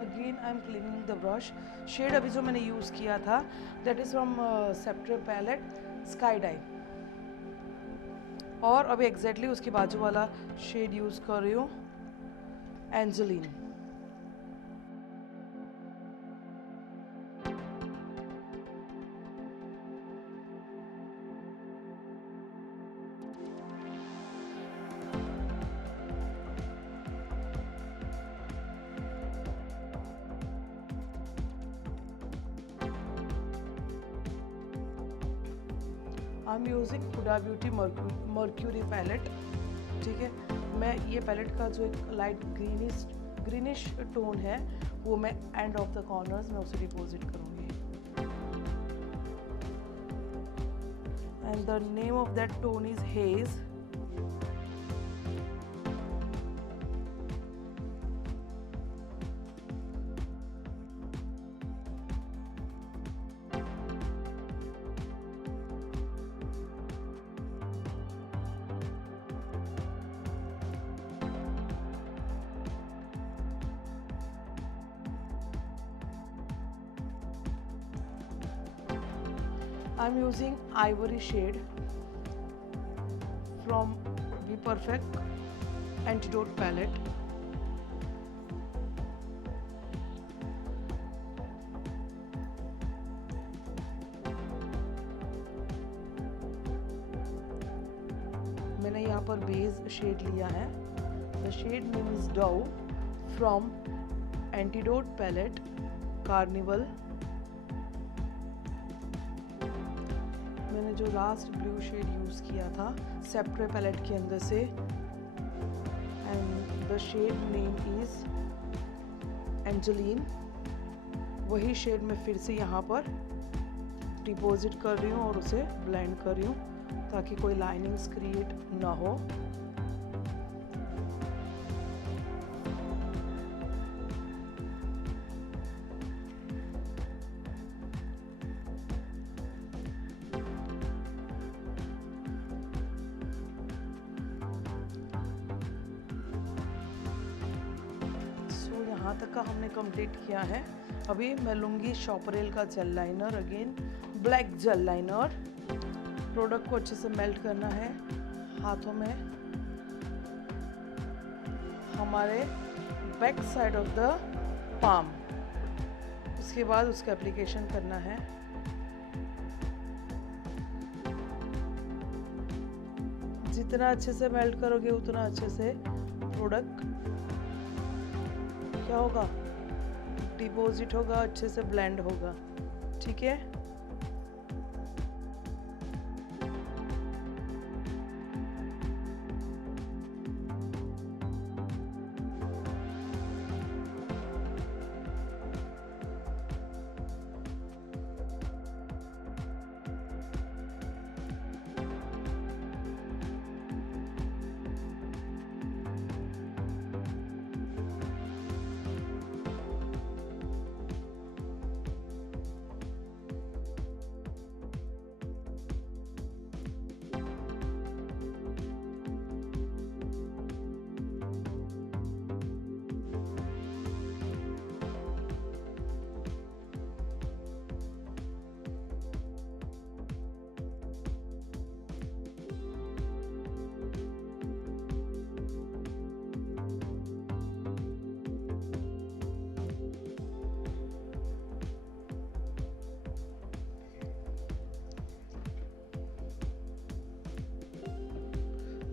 Again I am cleaning the brush. Shade अभी जो मैंने यूज़ किया था that is from Sceptre palette sky dye, और अभी एग्जैक्टली उसके बाजू वाला शेड यूज़ कर रही हूँ, Angeline. I am using Huda Beauty Mercury palette, ठीक है। मैं ये पैलेट का जो एक लाइट ग्रीनिश टोन है वो मैं एंड ऑफ द कॉर्नर्स में उसे डिपॉजिट करूँगी, and the name of that tone is hedge. I'm using ivory shade from Be Perfect Antidote palette. मैंने यहाँ पर बेस शेड लिया है, the shade name is Dove from Antidote palette Carnival। मैंने जो लास्ट ब्लू शेड यूज़ किया था सेप्ट्रे पैलेट के अंदर से, and the shade name is Angeline. वही शेड मैं फिर से यहाँ पर डिपॉजिट कर रही हूँ और उसे ब्लेंड कर रही हूँ ताकि कोई लाइनिंग्स क्रिएट ना हो। यहाँ तक का हमने कंप्लीट किया है। अभी मैं लूँगी शॉपरेल का jail liner, again black jail liner. Product को अच्छे से मेल्ट करना है हाथों में, हमारे back side of the palm. उसके बाद उसका एप्लीकेशन करना है। जितना अच्छे से मेल्ट करोगे उतना अच्छे से प्रोडक्ट क्या होगा, डिपॉजिट होगा, अच्छे से ब्लेंड होगा। ठीक है,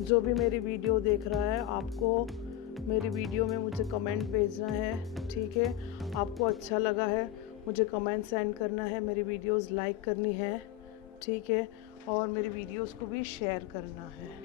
जो भी मेरी वीडियो देख रहा है, आपको मेरी वीडियो में मुझे कमेंट भेजना है। ठीक है, आपको अच्छा लगा है मुझे कमेंट सेंड करना है, मेरी वीडियोस लाइक करनी है। ठीक है, और मेरी वीडियोस को भी शेयर करना है।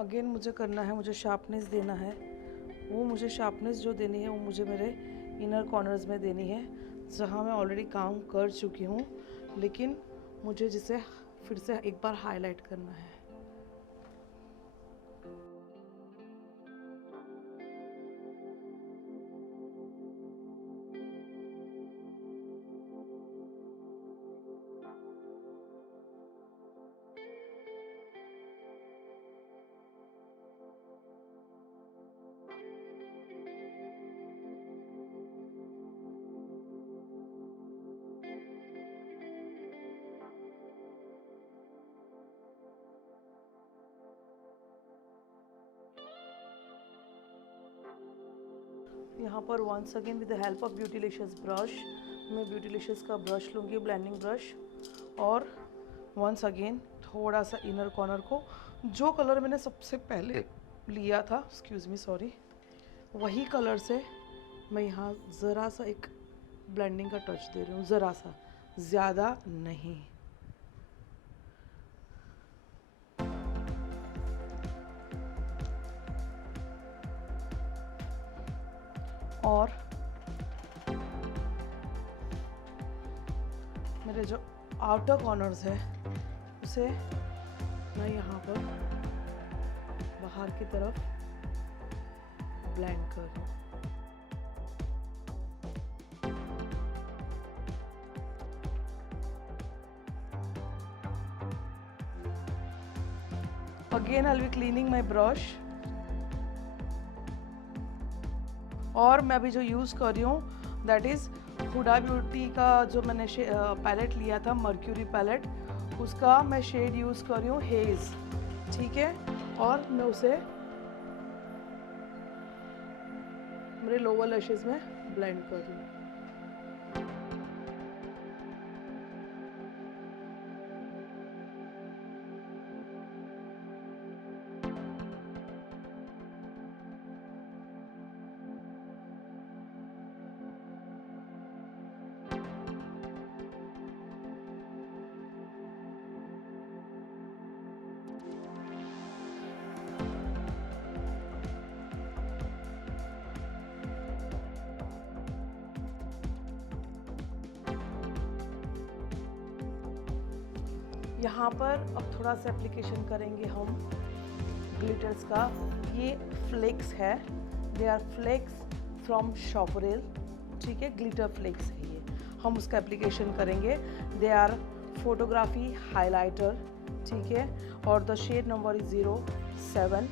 अगेन मुझे करना है, मुझे शार्पनेस देना है। वो मुझे शार्पनेस जो देनी है वो मुझे मेरे इनर कॉर्नर्स में देनी है, जहाँ मैं ऑलरेडी काम कर चुकी हूँ, लेकिन मुझे जिसे फिर से एक बार हाईलाइट करना है। यहाँ पर once again with the help of Beautilicious brush, मैं ब्यूटीलिशियस का ब्रश लूँगी, ब्लेंडिंग ब्रश, और वंस अगेन थोड़ा सा इनर कॉर्नर को, जो कलर मैंने सबसे पहले लिया था, एक्सक्यूज़ मी सॉरी, वही कलर से मैं यहाँ ज़रा सा एक ब्लेंडिंग का टच दे रही हूँ, ज़रा सा, ज़्यादा नहीं। और मेरे जो आउटर कॉर्नर्स है उसे मैं यहाँ पर बाहर की तरफ ब्लेंड कर रही हूँ। Again I'll be cleaning my brush। और मैं अभी जो यूज़ कर रही हूँ दैट इज़ हुडा ब्यूटी का जो मैंने पैलेट लिया था, मर्क्यूरी पैलेट, उसका मैं शेड यूज़ कर रही हूँ हेज़। ठीक है, और मैं उसे मेरे लोअर लैशेस में ब्लेंड कर रही हूँ। यहाँ पर अब थोड़ा सा एप्लीकेशन करेंगे हम ग्लिटर्स का। ये फ्लेक्स है, दे आर फ्लेक्स फ्रॉम शॉपरेल, ठीक है, ग्लिटर फ्लेक्स है ये। हम उसका एप्लीकेशन करेंगे। दे आर फोटोग्राफी हाइलाइटर, ठीक है, और the shade number is 07।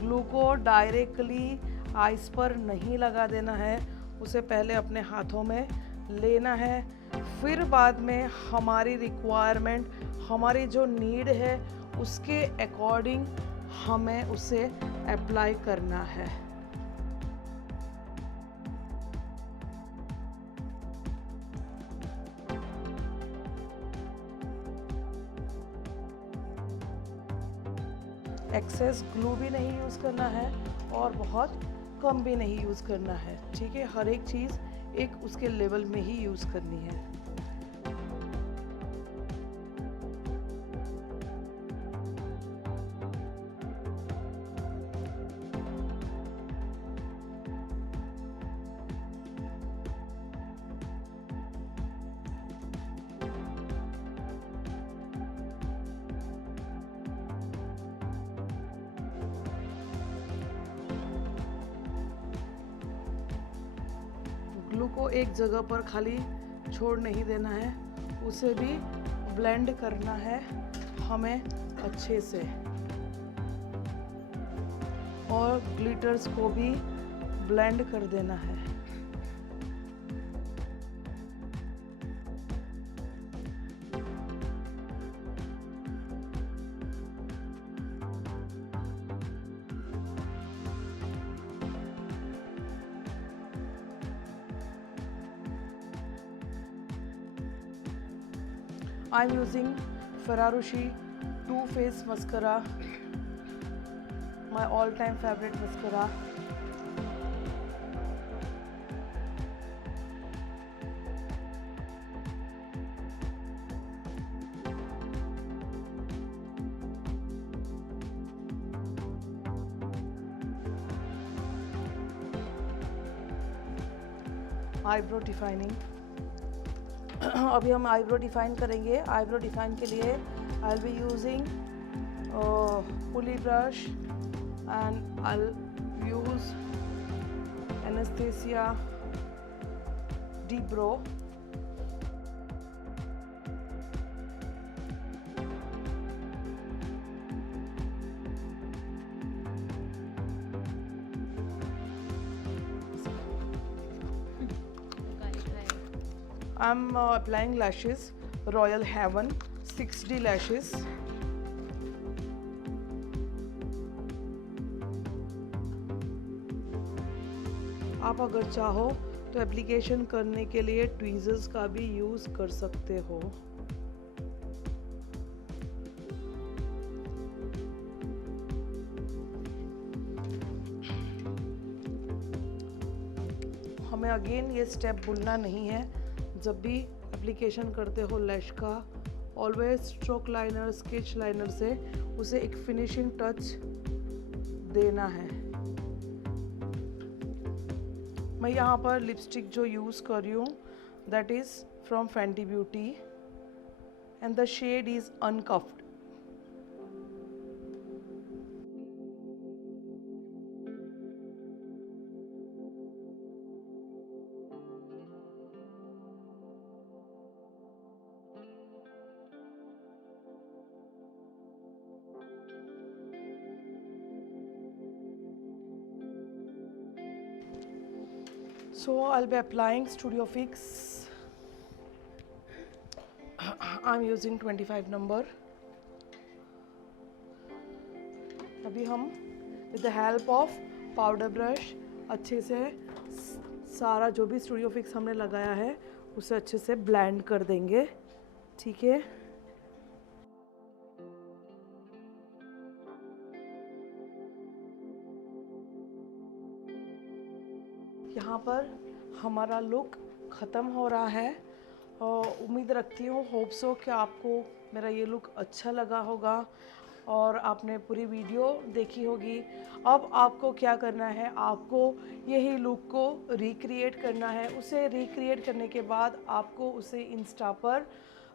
Glue को डायरेक्टली आइस पर नहीं लगा देना है, उसे पहले अपने हाथों में लेना है, फिर बाद में हमारी रिक्वायरमेंट, हमारी जो नीड है उसके अकॉर्डिंग हमें उसे अप्लाई करना है। एक्सेस ग्लू भी नहीं यूज़ करना है और बहुत कम भी नहीं यूज़ करना है, ठीक है। हर एक चीज़ एक उसके लेवल में ही यूज़ करनी है। ग्लू को एक जगह पर खाली छोड़ नहीं देना है, उसे भी ब्लेंड करना है हमें अच्छे से, और ग्लिटर्स को भी ब्लेंड कर देना है। I'm using Ferraroshi Too Faced Mascara, my all-time favorite mascara. Eyebrow defining. अभी हम आईब्रो डिफाइन करेंगे। आईब्रो डिफाइन के लिए आई will be using pulley brush and I will use anaesthesia deep bro. I'm applying lashes, Royal Heaven 6D lashes. आप अगर चाहो तो एप्लीकेशन करने के लिए ट्वीजर्स का भी यूज़ कर सकते हो। हमें अगेन ये स्टेप भूलना नहीं है, जब भी एप्लीकेशन करते हो लैश का, always stroke liner, sketch liner से उसे एक फिनिशिंग टच देना है। मैं यहाँ पर लिपस्टिक जो यूज़ कर रही हूँ that is from Fenty Beauty and the shade is uncuffed. So I'll be applying Studio Fix. I'm using 25 number. अभी हम with the help of powder brush अच्छे से सारा जो भी स्टूडियो फिक्स हमने लगाया है उसे अच्छे से ब्लेंड कर देंगे, ठीक है। यहाँ पर हमारा लुक ख़त्म हो रहा है और उम्मीद रखती हूँ, होप सो कि आपको मेरा ये लुक अच्छा लगा होगा और आपने पूरी वीडियो देखी होगी। अब आपको क्या करना है, आपको यही लुक को रिक्रिएट करना है। उसे रिक्रिएट करने के बाद आपको उसे इंस्टा पर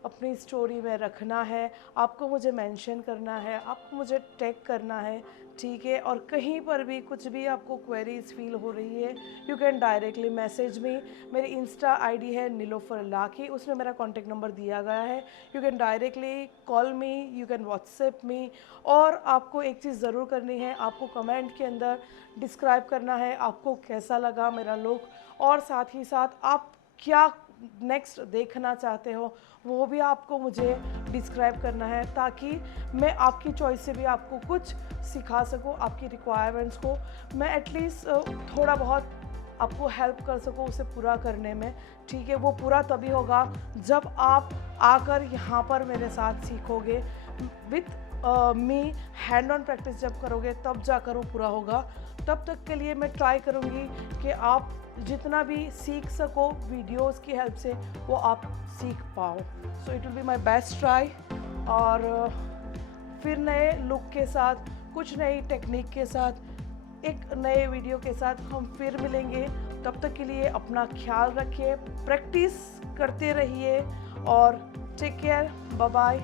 अपनी स्टोरी में रखना है, आपको मुझे मेंशन करना है, आपको मुझे टैग करना है, ठीक है। और कहीं पर भी कुछ भी आपको क्वेरीज फील हो रही है, you can directly message me. मेरी इंस्टा आईडी है नीलोफर लाखी, उसमें मेरा कॉन्टेक्ट नंबर दिया गया है। You can directly call me, you can WhatsApp me. और आपको एक चीज़ ज़रूर करनी है, आपको कमेंट के अंदर डिस्क्राइब करना है आपको कैसा लगा मेरा लुक, और साथ ही साथ आप क्या नेक्स्ट देखना चाहते हो वो भी आपको मुझे डिस्क्राइब करना है, ताकि मैं आपकी चॉइस से भी आपको कुछ सिखा सकूं, आपकी रिक्वायरमेंट्स को मैं एटलीस्ट थोड़ा बहुत आपको हेल्प कर सकूं उसे पूरा करने में, ठीक है। वो पूरा तभी होगा जब आप आकर यहाँ पर मेरे साथ सीखोगे, with me hand on practice जब करोगे तब जाकर वो पूरा होगा। तब तक के लिए मैं ट्राई करूँगी कि आप जितना भी सीख सको वीडियोस की हेल्प से वो आप सीख पाओ। So it will be my best try. और फिर नए लुक के साथ, कुछ नई टेक्निक के साथ, एक नए वीडियो के साथ हम फिर मिलेंगे। तब तक के लिए अपना ख्याल रखिए, प्रैक्टिस करते रहिए और टेक केयर, बाय बाय।